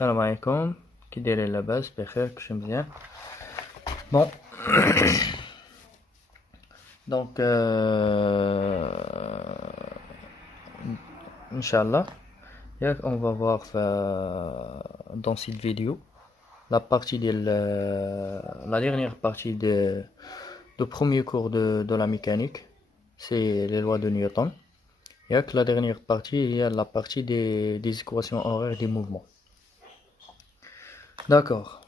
Salam alaikum, qui dirait la base, بخير, que j'aime bien. Bon, donc, Inch'Allah, on va voir dans cette vidéo la dernière partie du premier cours de la mécanique, c'est les lois de Newton. Et la dernière partie, il y a la partie des équations horaires des mouvements. D'accord.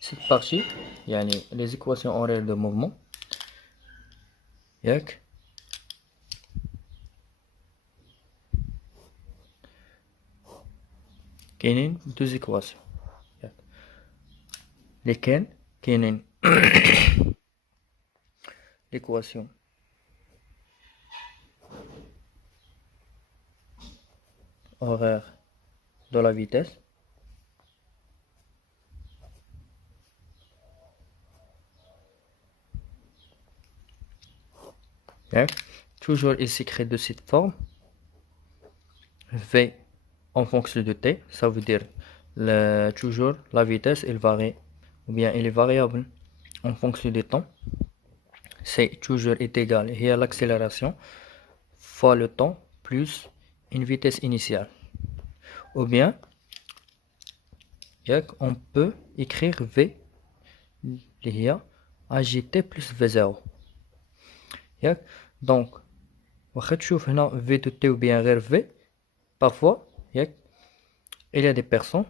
Cette partie, les équations horaires de mouvement. كاينين deux équations. lesquelles كاينين l'équation horaire de la vitesse toujours il s'écrit de cette forme V en fonction de t, ça veut dire toujours la vitesse elle varie ou bien elle est variable en fonction du temps. C'est toujours est égal à l'accélération fois le temps plus une vitesse initiale. Ou bien on peut écrire V اللي هي AGT plus V0. donc واخا تشوف هنا V de T ou bien غير V parfois il y a des personnes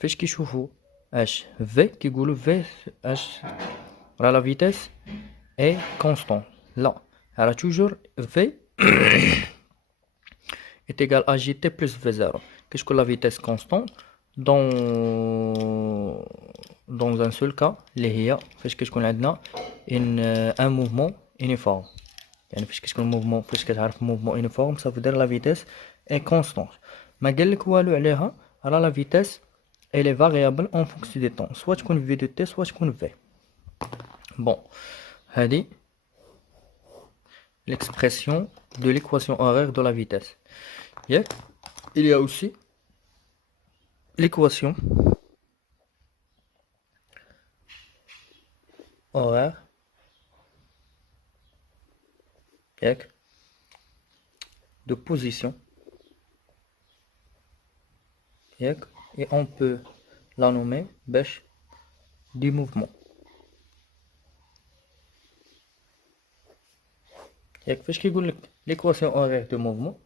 فاش كيشوفوا اش V كيقولوا V اش راه la vitesse est constante. là alors toujours V est égal à GT plus V0. Qu'est-ce que la vitesse constante dans un seul cas اللي هي فاش كتكون عندنا un mouvement uniforme. يعني فاش كتكون mouvement فاش كتعرف mouvement uniforme ça veut dire la vitesse est constante. ما قال لك والو عليها راه la vitesse elle est variable en fonction du temps soit تكون V de T soit تكون V. bon هذه l'expression de l'équation horaire de la vitesse. il y a aussi l'équation horaire de position et on peut la nommer باش du mouvement. فاش كيقول لك l'équation horaire de mouvement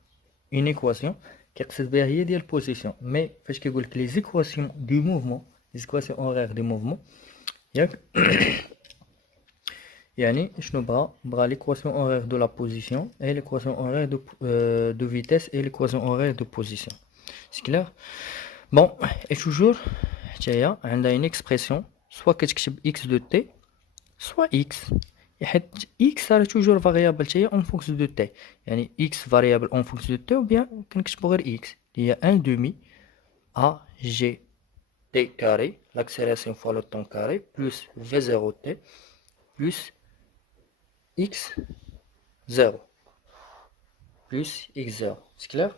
une équation كيقصد بها هي ديال position mais فاش كيقول لك les équations du mouvement les équations horaires du mouvement يعني شنو بغا l'équation horaire de la position et l'équation horaire de vitesse et l'équation horaire de position. c'est clair. bon et toujours حتى عندها une expression soit كتكتب x de t soit x حيت x راه toujours variable حتى en fonction de t. يعني x variable en fonction de t ou bien كنكتبو غير x اللي هي 1 demi a g t carré l'accélération fois le temps carré plus v0 t plus x 0 plus x0. c'est clair.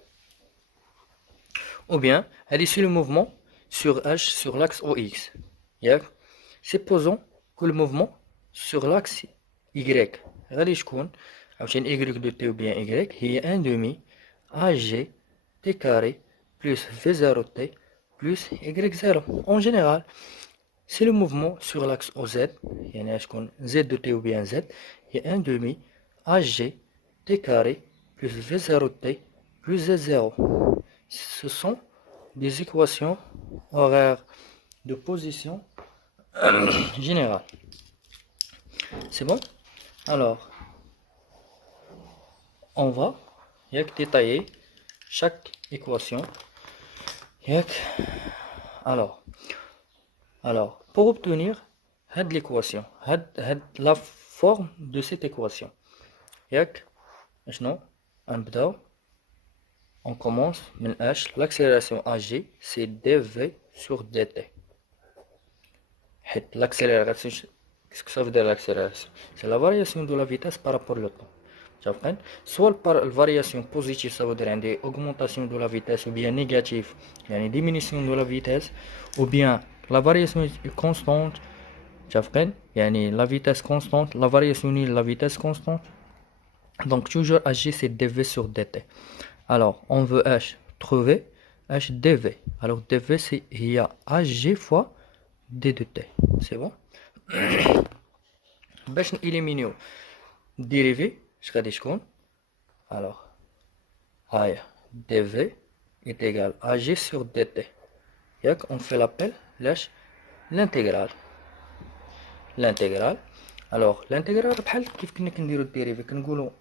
ou bien elle est sur le mouvement sur h sur l'axe OX. supposons que le mouvement sur l'axe y غادي شكون عاوتاني y de t ou bien y هي 1 demi ag t carré plus v0 t plus y0. en général c'est le mouvement sur l'axe OZ يعني شكون z de t ou bien z هي 1 demi ag t carré plus v0 t plus z0. ce sont des équations horaires de position générale. c'est bon. alors on va détailler chaque équation. alors pour obtenir l'équation la forme de cette équation نبداو on commence من h l'accélération ag c'est dv sur dt. l'accélération qu'est-ce que ça veut dire l'accélération? c'est la variation de la vitesse par rapport au temps. soit par la variation positive, ça veut dire une augmentation de la vitesse, ou bien négative, il y a une diminution de la vitesse, ou bien la variation est constante, il y a la vitesse constante, la variation est la vitesse constante. Donc toujours Hg c'est dv sur dt. Alors on veut h trouver h dv. Alors dv c'est il y a Hg fois d de t. C'est bon? باش نإليمينيو dérivé غادي شكون؟ alors هايا dv est égal à g sur dt. ياك on fait l'appel لاش l'intégrale. alors l'intégrale بحال كيف كنا كنديرو الديريفي كنقولو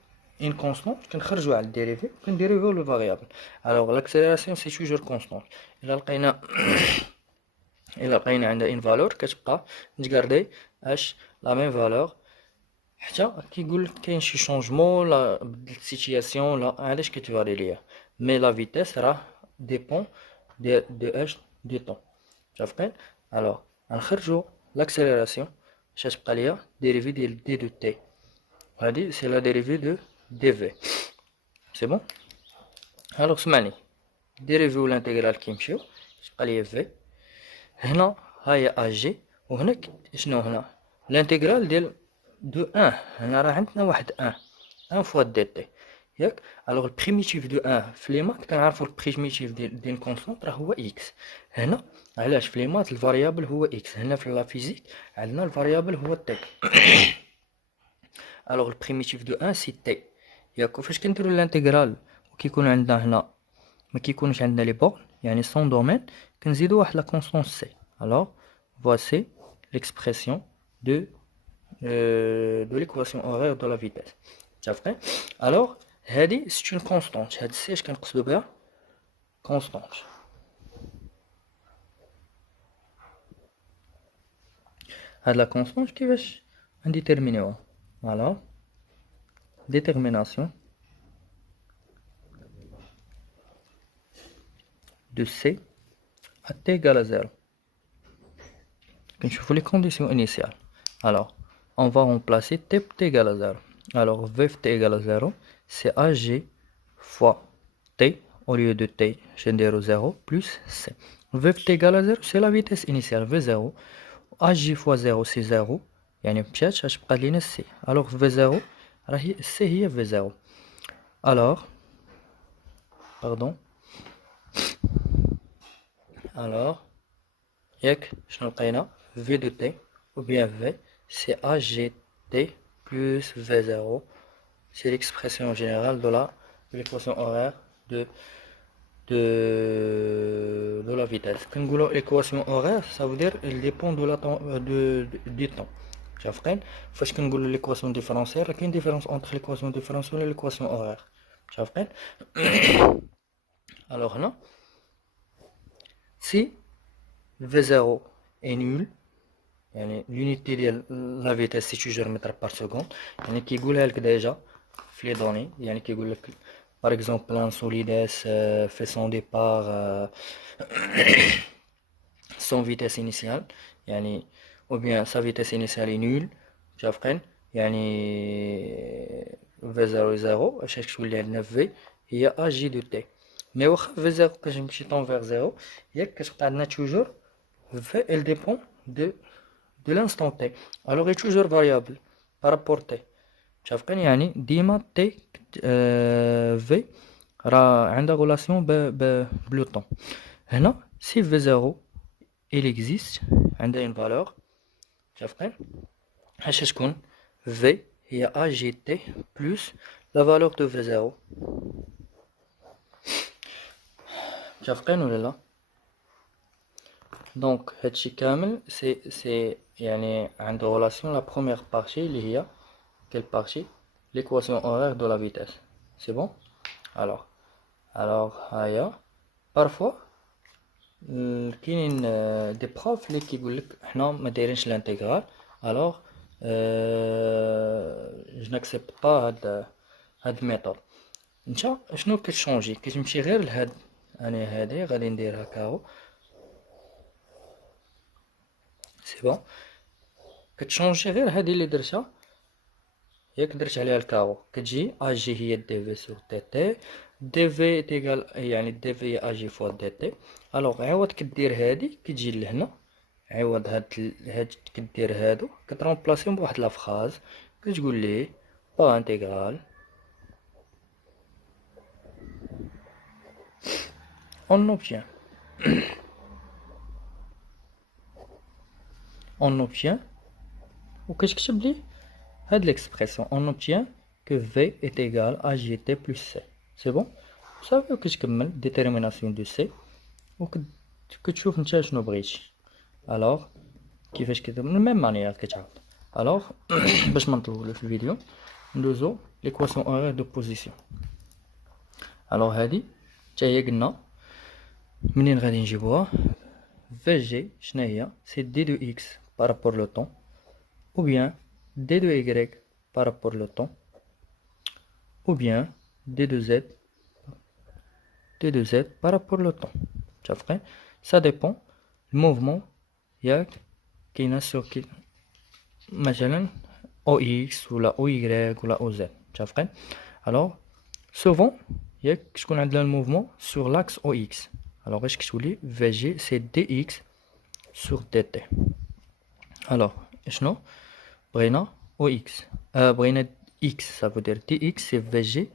une constante كنخرجوا على الديريفي كنديريفيو لو فاريابل. alors l'accélération c'est toujours constante. الا لقينا عندها une valeur كتبقى نتغاردي اش la même valeur حتى كيقول لك كاين شي شونجمون لا بدلت السيتياسيون لا علاش كتفاري ليا مي لا فيتيس راه ديبون دو اش دو طون. متفقين؟ الوغ غنخرجو لاكسيليراسيون اش تبقى ليا ديريفي ديال دي دو تي هادي سي لا ديريفي دو دي في. سي بون؟ الوغ سمعني ديريفيو لانتيغرال كيمشيو تبقى ليا في هنا هاهي اجي وهنا شنو هنا l'intégral ديال de 1 هنا راه عندنا واحد 1 fois dt ياك. alors le primitif de 1 في لي مات كنعرفوا البريميتيف ديال كونستانت راه هو x. هنا علاش في لي مات الفاريابل هو x، هنا في لا فيزيك عندنا الفاريابل هو t. alors le primitif de 1 c'est t ياك. وفاش كنديروا الانتيغرال وكيكون عندنا هنا ما كيكونش عندنا لي بورن يعني سون دومين كنزيدوا واحد لا كونستانت c. alors voici l'expression de l'équation horaire de la vitesse. Alors, c'est une constante. C'est ce qu'on appelle constante. La constante qui va indéterminée. Alors, détermination de C à T égale à 0. Je vous les conditions initiales. Alors, on va remplacer t égale à 0. alors v t égale à 0 c'est ag fois t au lieu de t j'ai 0 plus c. v t égale à 0 c'est la vitesse initiale v0 ag fois 0 c'est 0 يعني مشات غتبقى لينا c. alors v0 راهي c هي v0. alors pardon alors ياك شنو لقينا v de t ou bien v c'est agt plus v0, c'est l'expression générale de l'équation horaire de la vitesse. Quand on dit l'équation horaire, ça veut dire qu'elle dépend du temps. Parce qu'on dit l'équation différentielle, il y a une différence entre l'équation différentielle et l'équation horaire. alors là, si v0 est nul, يعني l'unité de la vitesse c'est toujours mètres par seconde. يعني كيقولها لك déjà في les données. يعني كيقول لك par exemple un solide fait son départ sans vitesse initiale يعني ou bien sa vitesse initiale est nulle. شافقين يعني v0 0 اش تولي عندنا v هي ag de t. mais واخا v0 كتمشي طون vers 0 ياك كتبقى عندنا toujours v elle dépend de l'instant t. alors il est toujours variable par rapport t. شافقين يعني ديما t v راه عندها relation بلو طون. هنا si v0 il existe عندها une valeur شافقين اش تكون v هي agt plus la valeur de v0. شافقين ولا لا؟ دونك هادشي كامل سي يعني عند relation la première partie اللي هي quelle partie l'équation horaire de la vitesse. c'est bon. alors هيا parfois كاينين دي بروف اللي كيقول لك حنا ما دايرينش الانتيغرال. alors je n'accepte pas هاد الميثود. نتا شنو كتشونجي كتمشي غير لهاد انا هادي غادي ندير هكاهو سي بون كتشونجي غير هادي اللي درتها ياك درت عليها الكاو كتجي اجي هي دي في سور تي تي دي في تيغال يعني دي في هي اجي فوا دي تي. الوغ عوض كدير هادي كتجي لهنا عوض هاد كدير هادو كترومبلاسيهم بواحد لا فراز كتقول ليه با انتيغرال on obtient وكتكتب ليه هاد l'expression on obtient que V est égal à GT plus C. C'est bon. صافي وكتكمل détermination de C وكتشوف نتا شنو بغيتي. الوغ كيفاش كتب من الميم مانيير كتعاود. الوغ باش ما نطولو في الفيديو ندوزو ليكواسيون هورير دو بوزيسيون. الوغ هادي حتى هي قلنا منين غادي نجيبوها في جي شنو هي سي دي دو اكس بارابور لو طون ou bien d de y par rapport au temps, ou bien d de z par rapport au temps. Ça dépend du mouvement qui est sur qui, مثلا OX ou la OY ou la OZ. Alors, souvent, il y a le mouvement sur l'axe OX. Alors, est-ce que je vous dis VG, c'est DX sur DT. Alors, شنو بغينا OX بغينا X, ça veut dire DX c'est VG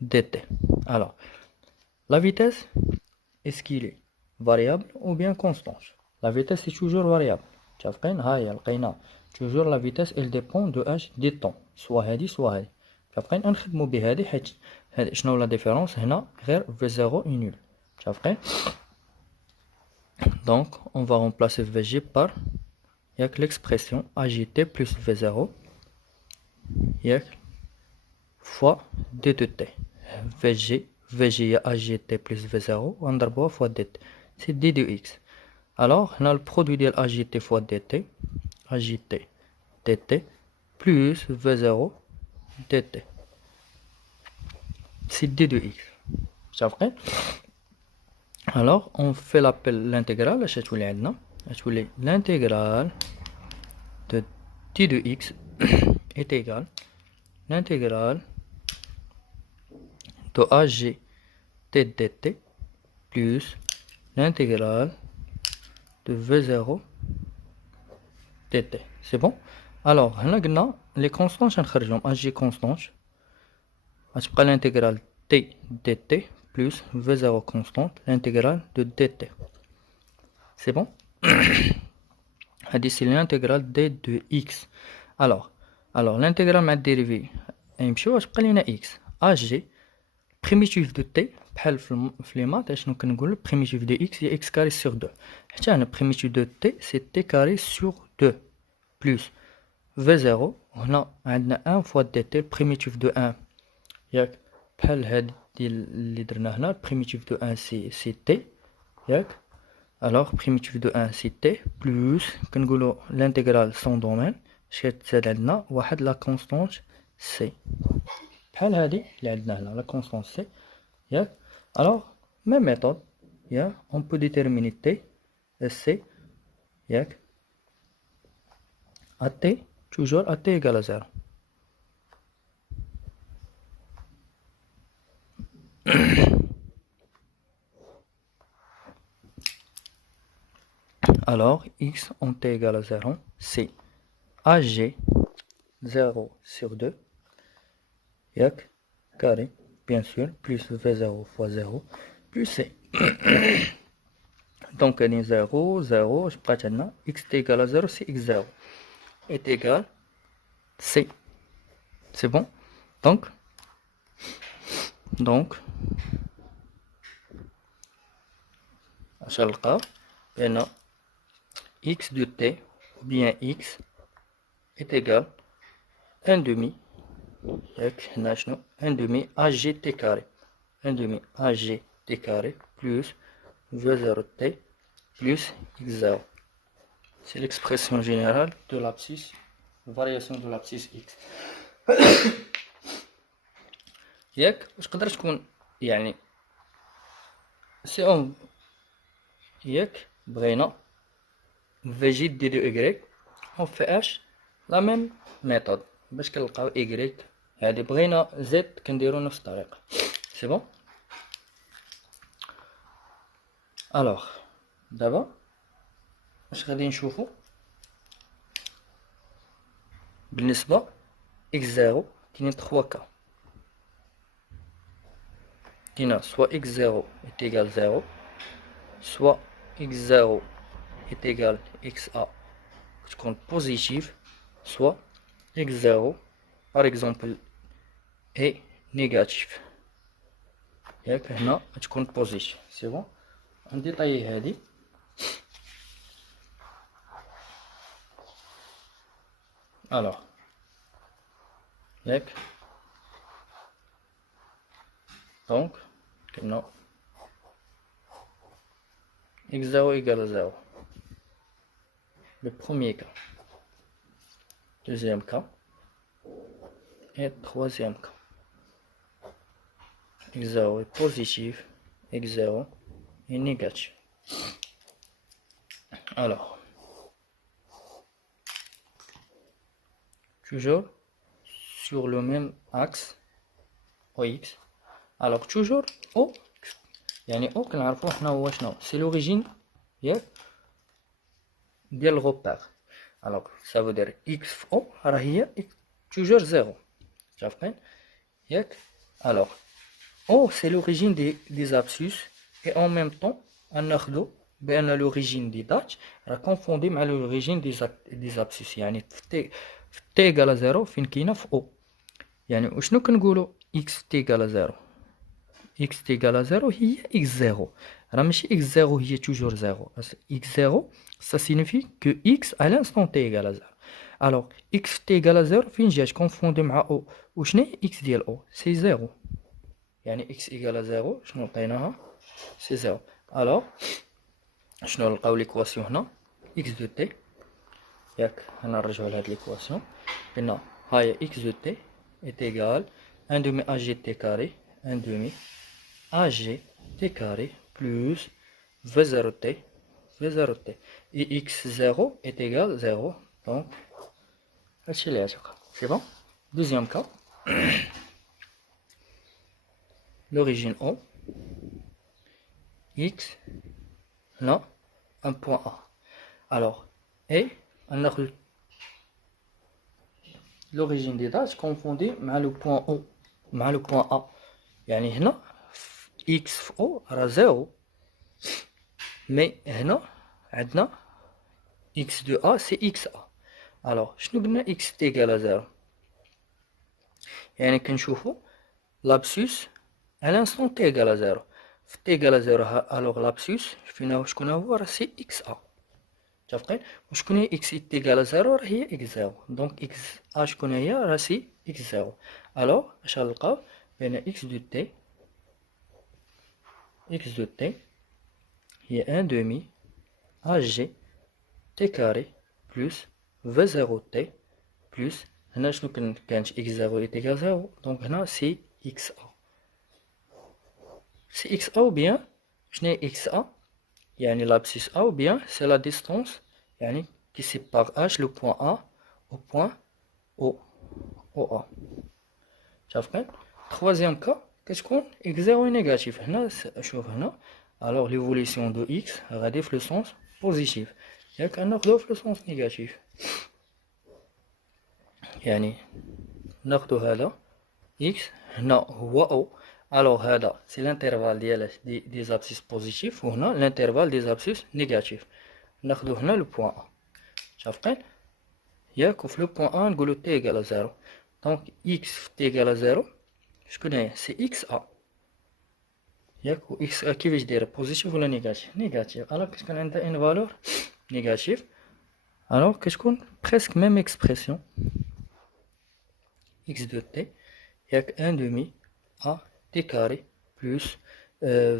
DT. Alors, la vitesse, est-ce qu'il est variable ou bien constante? La vitesse est toujours variable. Toujours la vitesse elle dépend de h du temps. soit هادي soit هادي. نخدمو بهادي حيت شنو لا ديفيرونس هنا غير V0 est nul. Donc, on va remplacer VG par l'expression AGT plus V0 fois d de t. VG AGT plus V0 on fois dt. C'est d de x. Alors, on a le produit de AGT fois dt. AGT dt plus V0 dt. C'est d de x. Ça vrai? Alors, on fait l'appel l'intégrale. L'intégrale de d de x est égal l'intégrale de AG t dt plus l'intégrale de V0 dt. C'est bon? Alors, on a les constantes AG constante à l'intégrale t dt plus V0 constante l'intégrale de dt. C'est bon? C'est l'intégrale d de x. Alors l'intégrale m'a dérivé x ag primitif de t بحال في لي مات شنو كنقول primitif de x هي x carré sur 2 حتى هنا primitif de t c'est t carré sur 2 plus v0 هنا عندنا 1 fois dt primitif de 1 ياك بحال هاد اللي درنا هنا primitif de 1 c'est t ياك. Alors primitif de 1 c'est t plus كنقولوا l'intégrale sans domaine تزاد عندنا واحد لا constante c بحال هادي اللي عندنا هنا لا constante c ياك. Alors même méthode ياك on peut déterminer t et c ياك à t toujours à t égale à 0. Alors x en t égale à 0 c'est AG 0 sur 2 yak carré bien sûr plus V0 fois 0 plus C. Donc on est 0 0 je prête maintenant x est égal à 0 c'est x0 est égal C. C'est bon? Donc on x de t ou bien x est égal 1 demi 1 demi AGT carré 1 demi AGT carré plus V0t plus x0. C'est l'expression générale de l'abscisse, variation de l'abscisse x. ياك واش تقدر تكون يعني سي اون ياك بغينا VG d de y on fait h la même méthode باش كنلقاو إيكغيك. هادي بغينا زد كنديرو نفس الطريقة. سي بون. الوغ دابا اش غادي نشوفو بالنسبة x0 كاينين 3 كا. كاينه سوا x0 est égal 0 soit x0 est égal xa تكون بوزيتيف soit x0 par exemple est négatif. ياك هنا تكون بوزيتيف. سي بون. عندي طاي هادي الوغ ياك دونك كنا x0 égale 0 le premier cas, deuxième cas et troisième cas. x0 est positif, x0 est négatif. Alors toujours sur le même axe OX. alors toujours O يعني O كنعرفو حنا هو شنو سي لوريجين ياك ديال الغوبار. alors ça veut dire x في O راه هي toujours 0 متفقين ياك. alors O c'est l'origine des abscisses et en même temps ناخدو بان l'origine des dates راه كونفوندي مع l'origine des abscisses. يعني في t égale 0 فين كاينه في O. يعني وشنو كنقولوا x t égale 0 x t égale 0 هي x0 راه ماشي x0 هي toujours 0. x0 ça signifie que x à l'instant t égale 0. alors x t égale 0 فين جات كونفوندي مع O. وشنو هي x ديال O سي 0. يعني x égale 0 شنو لقيناها سي 0. alors شنو نلقاو ليكواسيون هنا x دو t ياك. هنا نرجعو لهاد ليكواسيون قلنا هاهي x دو t est égal 1 demi ag t carré 1 demi ag t carré plus v0 t v0 t et x0 est égal 0 donc هادشي اللي غتبقى. سي بون. deuxième cas l'origine O x là un point A. alors et on a l'origine des dates confondée avec le point O مع le point A. يعني هنا x في O راه 0 mais هنا عندنا x de A c'est xa. alors شنو قلنا x égale 0 يعني كنشوفوا l'abscisse à l'instant t égale 0 في t égale 0 alors l'abscisse فينا شكون هو راه سي xa متفقين. وشكون هي x t égale 0 راه هي x0 donc x a شكون هي راه سي x0. alors اش غنلقاو بين x de t هي 1 demi ag t carré plus v0 t plus هنا شنو كانت x0 est égal 0 donc هنا سي xa. c'est xa ou bien شنو هي xa يعني l'abscisse A ou bien c'est la distance يعني qui sépare H le point A au point OA. شافين. troisième cas كتكون x0 est négatif. هنا شوف هنا alors l'évolution de x غادي في le sens positif ياك ناخدو في le sens négatif. يعني ناخدو هذا x هنا هو O. alors هذا c'est l'intervalle ديال des abscisses positifs وهنا l'intervalle des abscisses négatifs. ناخدو هنا le point A شافين ياك. وفي le point A نقولو t égale 0 donc x t égale 0 شكون هي سي xa ياك. و x كيفاش دايره بوزيتيف ولا نيجاتيف alors كتكون عندها une valeur négative alors كتكون presque même expression x de t ياك 1 demi a t carré plus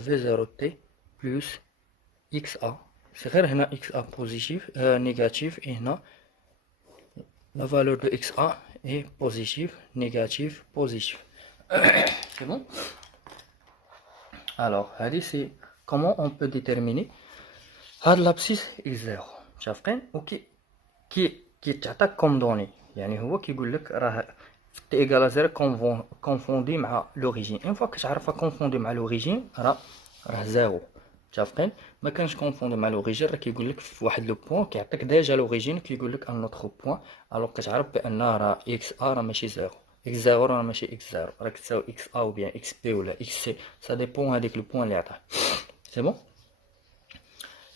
v0 t plus xa. c'est غير هنا xa positif négatif et هنا la valeur de xa est positive négative positif. c'est bon. alors c'est comment on peut déterminer هاد l'abscisse x0 شافين. ok qui t'attaque comme données يعني هو كيقول لك راه t égale à 0 كونفوندي مع لوريجين. اون فوا كتعرفها كونفوندي مع لوريجين راه زيرو. متفقين؟ ما كانش كونفوندي مع لوريجين راه كيقول لك في واحد لو بوين كيعطيك ديجا لوريجين كيقول لك ان اوتر بوين، الوغ كتعرف بان راه اكس ا راه ماشي زيرو، اكس زيرو راه ماشي اكس زيرو، راه كتساوي اكس ا او بيان اكس بي ولا اكس سي، سا ديبون هذيك لو بوين اللي عطاه. سي بون.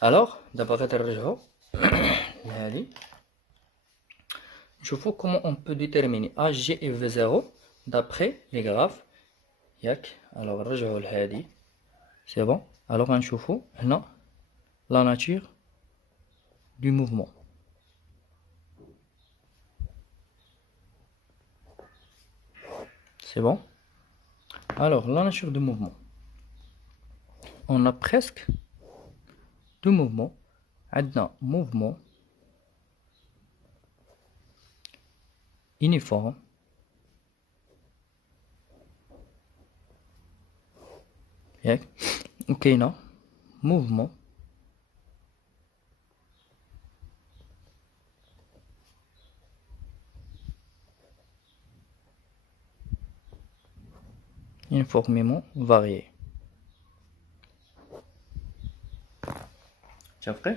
الوغ دابا غادي نرجعو لهادي نشوفو comment on peut déterminer AG et V0 d'après les graphes. ياك alors نرجعو لهادي. سي بون. alors غنشوفو هنا la nature du mouvement. C'est bon. Alors, la nature du mouvement. On a presque deux mouvements. Un mouvement uniforme. Ok, non. Mouvement uniformément varié. C'est vrai?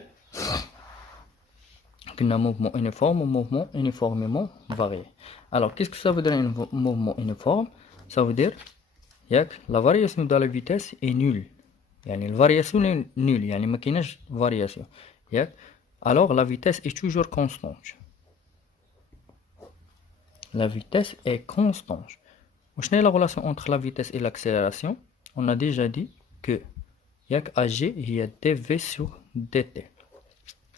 Un mouvement uniforme ou mouvement uniformément varié. Alors, qu'est-ce que ça veut dire un mouvement uniforme? Ça veut dire que la variation de la vitesse est nulle. La variation est nulle. Il n'y a pas de variation. Alors, la vitesse est toujours constante. La vitesse est constante. Quelle est la relation entre la vitesse et l'accélération? On a déjà dit que AG il y a dv sur dt.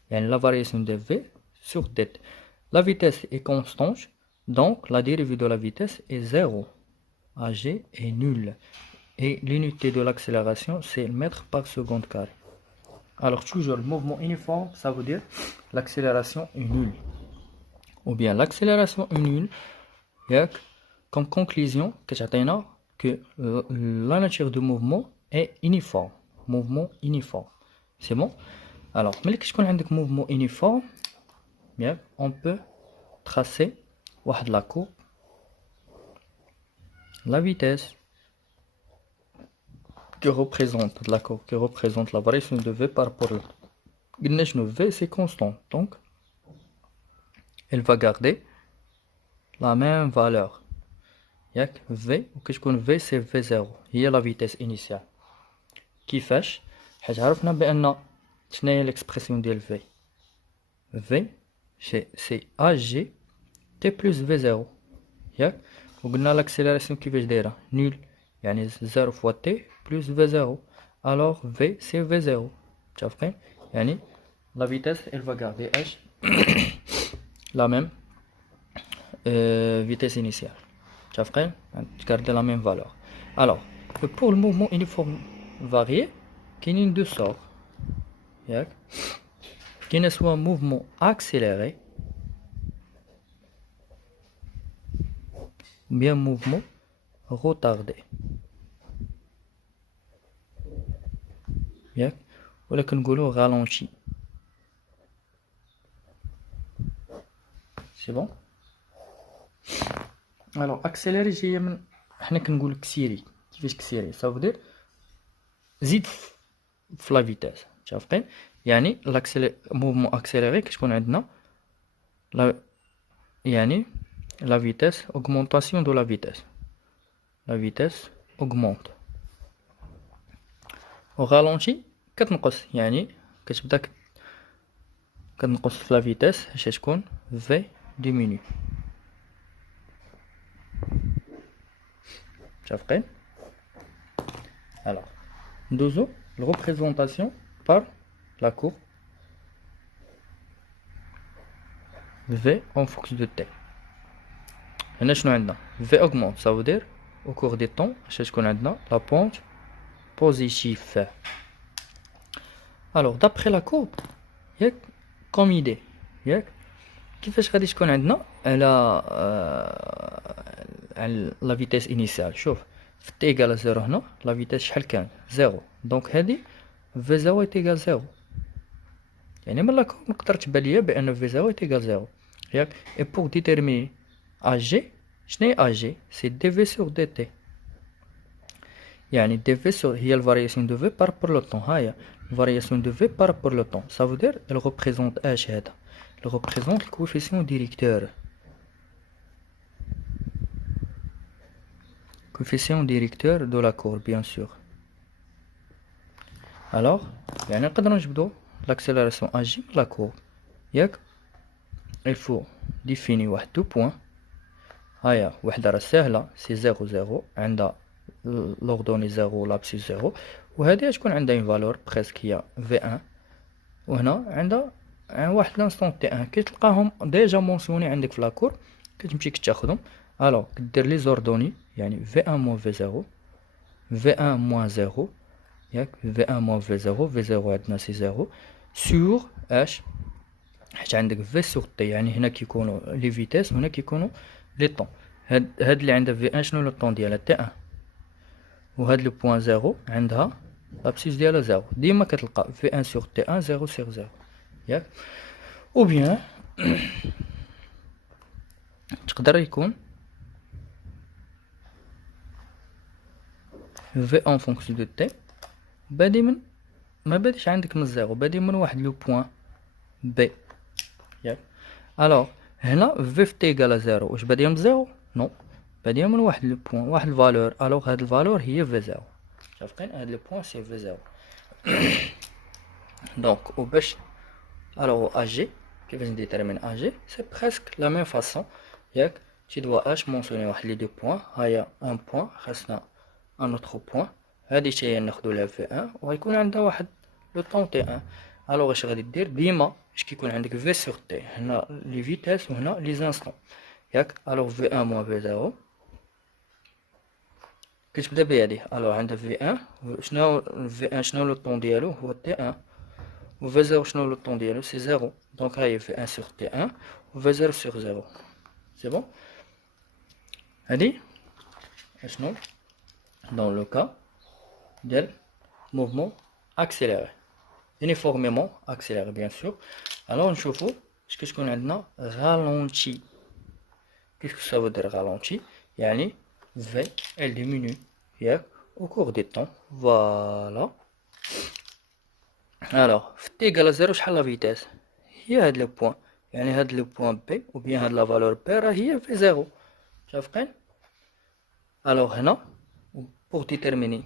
La variation de v sur dt. La vitesse est constante, donc la dérivée de la vitesse est 0. AG est nul. Et l'unité de l'accélération, c'est le mètre par seconde carré. Alors toujours, le mouvement uniforme, ça veut dire l'accélération est nulle. Ou bien l'accélération est nulle. Comme conclusion, que la nature du mouvement est uniforme. Mouvement uniforme. C'est bon? Alors, mais quand on a un mouvement uniforme, on peut tracer la courbe, la vitesse qui représente la courbe, qui représente la variation de V par rapport à V, c'est constant. Donc, elle va garder la même valeur. V, V c'est V0, هي la vitesse initiale. كيفاش؟ حيت عرفنا بأن شنو هي l'expression ديال V. V c'est AG T plus V0. وقلنا l'accélération كيفاش دايرة؟ nul. يعني 0 fois T plus V0. Alors V c'est V0. متفقين؟ يعني la vitesse elle va garder H la même vitesse initiale. متفقين؟ garder la même valeur. Alors pour le mouvement uniforme varié, كاينين deux sortes. كاين soit mouvement accéléré ou bien mouvement retardé. ولا كنقولوا ralenti. C'est bon. Alors accéléré جايه من حنا كنقول كسيري. كيفاش كسيري؟ ça veut dire زيد في لا فيتاس. متفقين؟ يعني موفمون اكسيليري كتكون عندنا يعني لا فيتاس augmentation de la vitesse. La vitesse augmente. au ralenti كتنقص، يعني كتبدا كتنقص في لا فيتاس باش تكون v diminue. متفقين؟ alors ندوزو représentation par la courbe V en fonction de T. هنا شنو عندنا؟ V augmente, ça veut dire au cours du temps باش تكون عندنا la pente positive. alors d'après la courbe comme idée كيفاش غادي تكون عندنا على la vitesse initiale. شوف في t égale 0 هنا la vitesse شحال كان 0. donc هذه V0 est égal 0. يعني من لا كورب نقدر تبان ليا بان V0 est égal 0. Et pour déterminer AG, je n'ai AG, c'est dV sur dt. يعني dV sur هي la variation de V par rapport au temps. هاي variation de V par rapport au temps. Ça veut dire elle représente H هذا. Elle représente le coefficient directeur. Coefficient directeur de la courbe, bien sûr. Alors, يعني نقدروا نجبدوا l'accélération AG de la courbe. ياك il faut définir واحد دو بوين. هايا وحده راه ساهله سي 0 0 عندها لوردوني 0 لابسيس 0 وهذه تكون عندها اون فالور بريسك هي في 1 وهنا عندها واحد لانستون تي 1 كتلقاهم ديجا مونسيوني عندك في لاكور كتمشي كتاخذهم الوغ كدير لي زوردوني يعني في 1 موان في 0 في 1 موان 0 ياك في 1 موان في 0 في 0 عندنا سي 0 سور اش حيت عندك في سور تي يعني هنا كيكونوا لي فيتيس وهنا كيكونوا لي طون هاد اللي عندها في 1 شنو لو طون ديالها تي 1 وهاد لو بوين 0 عندها لابسيس ديالها 0 ديما كتلقى في 1 سور تي 1 0 سور 0 ياك او بيان تقدر يكون في ان فونكسيون دو تي بادي من ما باديش عندك من 0 بادي من واحد لو بوين بي ياك الوغ هنا في تي ايكال 0 واش باديه من 0 نو باديه من واحد لو بوين واحد الفالور الوغ هاد الفالور هي في 0 شايفين هاد لو بوين سي في 0 دونك وباش الوغ اجي كيفاش نديتيرمين اجي سي بريسك لا ميم فاصون ياك تي دوا اش مونسيوني واحد لي دو بوين هيا ان بوين خاصنا ان اوتر بوين هادي حتى هي ناخدو لها في 1 وغيكون عندها واحد لو طون تي 1 الوغ اش غادي دير ديما اش كيكون عندك في سور تي هنا لي فيتاس وهنا لي زانستون ياك الوغ في 1 موان في 0 كتبدا بهادي الوغ عندها في 1 شنو في 1 شنو لو طون ديالو هو تي 1 و في 0 شنو لو طون ديالو سي 0 دونك هاهي في 1 سور تي 1 و في 0 سور 0 سي بون هادي شنو dans le cas del mouvement accéléré uniformément accéléré bien sûr alors نشوفوا اش كتكون عندنا ralenti qu'est-ce que ça veut dire ralenti يعني v elle diminue ياك au cours du temps voilà alors في t égale 0 شحال لا فيتاس هي هاد لو بوين يعني هاد لو بوين بي ou bien هاد لا فالور بي راه هي في 0 شايفين alors هنا pour déterminer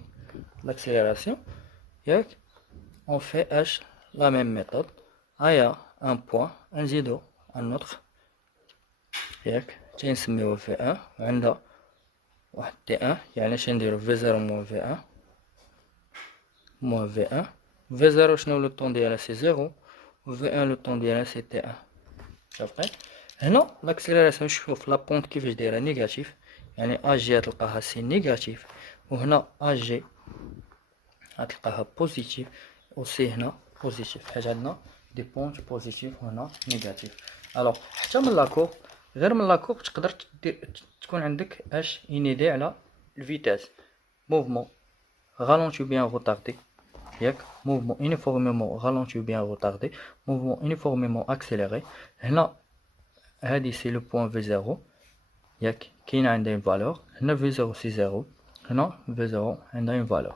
l'accélération ياك on fait H la même méthode هيا un point نزيدو un autre ياك تنسميوه في 1 عندها واحد تي 1 يعني اش نديرو في 0 موان في 1 موان في 1 في 0 شنو لو طون ديالها سي 0 و في 1 لو طون ديالها سي تي 1 شايفين هنا لاكسيليراسيون شوف لا بونت كيفاش دايره نيجاتيف يعني ا جي تلقاها سي نيجاتيف وهنا ا جي غتلقاها بوزيتيف و سي هنا بوزيتيف حيت عندنا دي بونت بوزيتيف وهنا نيجاتيف الوغ حتى من لاكور غير من لاكور تقدر تكون عندك اش انيدي على الفيتاس موفمون رالونتي بيان روتاردي ياك موفمون يونيفورميمون رالونتي بيان روتاردي موفمون يونيفورميمون اكسيليري هنا هادي سي لو بوين في 0 ياك كاين عندها اون فالور هنا في 0 سي 0 هنا في 0 عندها اون فالور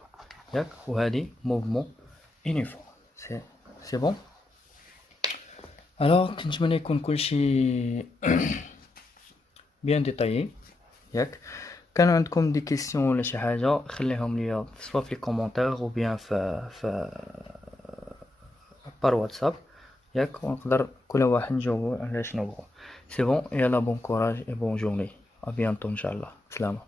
ياك وهادي موفمون يونيفورم سي بون الوغ كنتمنى يكون كلشي بيان ديطايي ياك كانوا عندكم دي كيسيون ولا شي حاجه خليهم ليا سوا في لي كومونتير او بيان في بار واتساب ياك ونقدر كل واحد نجاوبو على شنو بغا سي بون يلا بون كوراج اي بون جورني ا بيانتو ان شاء الله سلامه